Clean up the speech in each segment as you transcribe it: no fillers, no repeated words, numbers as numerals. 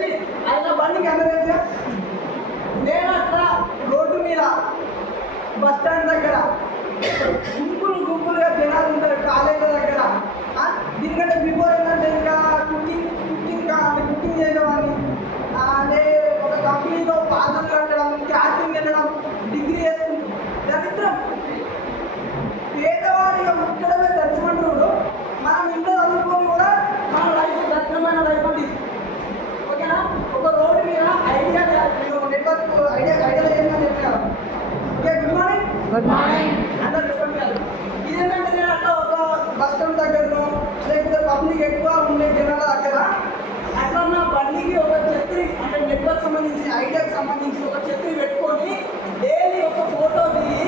Best ఆయన బండికి అందరూ నేను అట్లా రోడ్డు మీద బస్ స్టాండ్ దగ్గర గుంపులుగా జనాలు ఉంటారు కాలేజీల దగ్గర. దీనికంటే బిఫోర్ ఏంటంటే ఇంకా కుకింగ్ చేసేవాడిని. అదే ఒక కంపెనీలో పాత్రలు కట్టడం, క్యాటరింగ్ వెళ్ళడం, డిగ్రీ చేసుకుంటాం. దరిద్రం పేదవాడిగా ముట్టడమే దర్శమంటారు. మనం ఇంట్లో చదువుకొని కూడా మన లైఫ్ దరిద్రమైన లైఫ్ అండి. ఓకేనా? ఒక రోడ్డు మీద ఐడియా నెట్వర్క్ ఐడియాలో ఏంటని చెప్పారు. Okay, good morning. Good morning. అందరూ చెప్పండి. ఇదేంటంటే నేను అట్లా ఒక బస్ స్టాండ్ దగ్గరలో లేకపోతే పబ్లిక్ ఎక్కువ ఉండే జనాల దగ్గర అట్లా నా బండికి ఒక ఛత్రి అంటే నెట్వర్క్ సంబంధించి ఐడియాకి సంబంధించి ఒక ఛత్రి పెట్టుకొని డైలీ ఒక ఫోటో దిగి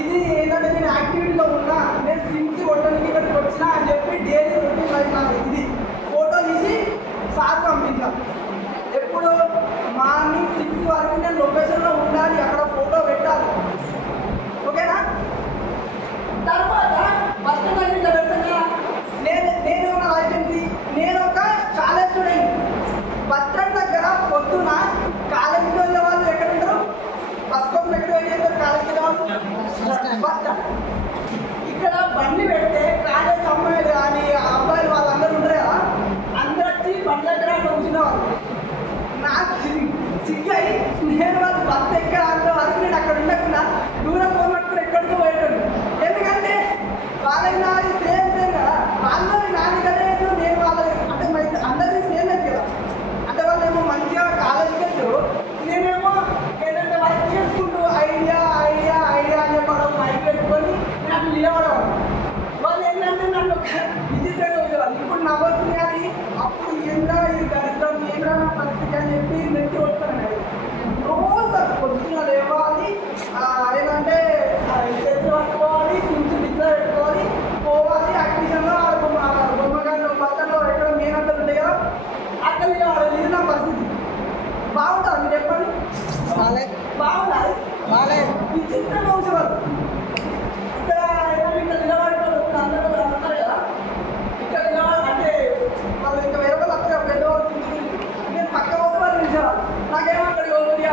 ఇది ఏంటంటే నేను యాక్టివిటీలో ఉన్నా, నేను సిమ్స్ కొట్టడానికి ఇక్కడికి వచ్చినా అని చెప్పి డైలీ రొటీన్ లైఫ్ ఇది ఫోటో తీసి సార్ పంపించాను. ఎప్పుడు మార్నింగ్ 6 వరకు నేను లొకేషన్లో ఉండాలి, అక్కడ ఫోటో పెట్టాలి. ఓకేనా? తర్వాత బస్ స్టాండ్ దగ్గర పెడుతున్నా నేను నా లైఫ్ ఏంటి, నేను ఒక కాలేజ్ స్టూడెంట్. బస్ స్టాండ్ దగ్గర పొద్దున కాలేజీకి వెళ్ళే వాళ్ళు ఎక్కడ ఉంటారు? బస్ కోసం ఎక్కడ వెయిట్ చేస్తారు? కాలేజీకి వెళ్ళే వాళ్ళు బస్ స్టాండ్. ఇక్కడ బండి పెడితే కాలేజ్ అమ్మాయిలు కానీ అబ్బాయిలు వాళ్ళందరూ ఉంటారు కదా, అందరూ వచ్చి బండి దగ్గర కూర్చునేవాళ్ళు. నాకు సిగ్గాయి నేను వాళ్ళు బస్సు ఎక్కడ అంత వరకు నేను అక్కడ ఉండకుండా దూరం ఫోన్ పట్టుకుని ఎక్కడికో పోయేటాడు. ఎందుకంటే వాళ్ళకి నాది సేమ్ కదా, వాళ్ళని నాది కలేదు, నేను వాళ్ళ అంటే అందరిది సేమ్ అయితే కదా. అంటే వాళ్ళు ఏమో మంచిగా కాలేజీకి వెళ్తారు, నేనేమో ఏంటంటే వాళ్ళు చేసుకుంటూ ఐడియా ఐడియా ఐడియా అని చెప్పడం మైక్ పెట్టుకొని నాకు నిలబడేవాడు. వాళ్ళు ఏంటంటే నన్ను విజిట్గా ఉండేవాళ్ళు. ఇప్పుడు నవ్వుతుంది కానీ అప్పుడు ఏంటా ఇది దరిద్రం, ఏంటా నా పరిస్థితి అని చెప్పి నెట్టి వస్తాను. రోజు పొద్దున్న లేవాలి, ఏంటంటే చేతులు పట్టుకోవాలి, సించి నిద్ర పెట్టుకోవాలి, పోవాలి యాక్టివిజన్లో బొమ్మగాళ్ళు పక్కనలో ఎక్కడ మేనంతా ఉంటాయి కదా అక్కడ నిలబడాలి. ఇది నా పరిస్థితి. బాగుంటుంది మీరు చెప్పండి? బాగుండాలి. విచిత్రంగా వచ్చేవాళ్ళు ఇక్కడ ఇక్కడ నిలబడిపోయి అందరూ అంటారు కదా, ఇక్కడ నిలబడి అంటే వాళ్ళు ఇంకా వేరే వాళ్ళు వస్తారు పెద్దవాళ్ళు చూసుకుని నేను పక్క వాళ్ళు నిలిచేవాళ్ళు. నాకేమో అక్కడ యోగి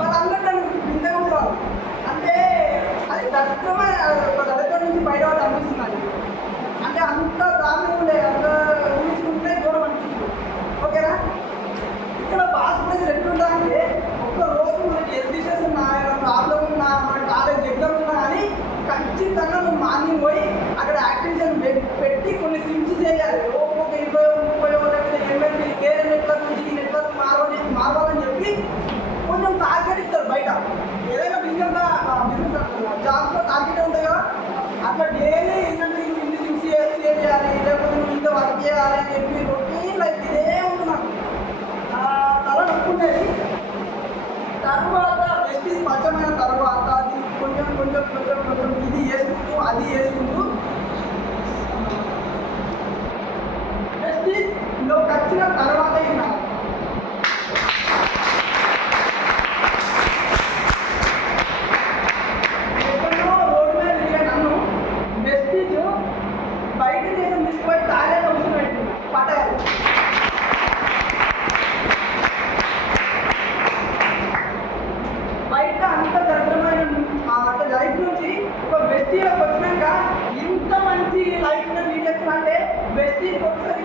వాళ్ళందరూ నన్ను ఇంతగా ఉండేవాళ్ళు. అంటే అది దరిద్రమే, ఒక దరిద్రం నుంచి బయటపడి అనిపిస్తున్నాను. అంటే అంత దారుణంగా ఉండే, అంత ఊహించుకుంటే దూరం అనిపిస్తుంది. ఓకేనా? ఇక్కడ పాస్ ప్రైజ్ ఎట్లుంటా అంటే ఒక్క రోజు మనకి హెల్త్ ఇష్యూస్ ఉన్నా, ప్రాబ్లం ఉన్నా, మన కాలేజ్ ఎగ్జామ్స్ ఉన్నా కానీ ఖచ్చితంగా నువ్వు మార్నింగ్ పోయి అక్కడ యాక్టివిజన్ పెట్టి కొన్ని సిమ్స్ చేయాలి. ఒక్కొక్క 20-30 లేకపోతే వేరే నెట్వర్క్ నుంచి ఈ నెట్వర్క్ మారవాలని చెప్పి కొంచెం టార్గెట్ ఇస్తారు బయట. ఏదైనా బిజినెస్ జాబ్స్లో టార్గెట్ ఉంటాయి కదా, అట్లా డైలీ ఏంటంటే ఇన్ని సిమ్స్ చేయాలి, లేకపోతే నువ్వు ఇంత వర్క్ చేయాలి అని చెప్పి రొటీన్ లైఫ్ ఇదే ఉంటున్నాను. తల నొప్పుండేది. తర్వాత బెస్ట్ స్వచ్ఛమైన తర్వాత అది కొంచెం కొంచెం కొంచెం కొంచెం ఇది చేసుకుంటూ అది చేసుకుంటూ బెస్ట్ ఇందులో వచ్చిన తర్వాత ఇంకా ఎక్కడో రోడ్డు మీద తిరిగే నన్ను బెస్ట్ బయట దేశం తీసుకుపోయి తాళేలో కూర్చొని పెట్టింది పటాయాలు. బయట అంత దరిద్రమైన అంటే లైఫ్ నుంచి ఒక బెస్టీలోకి వచ్చినాక ఇంత మంచి లైఫ్ లీడ్ చేస్తున్నా అంటే బెస్టీకి ఒకసారి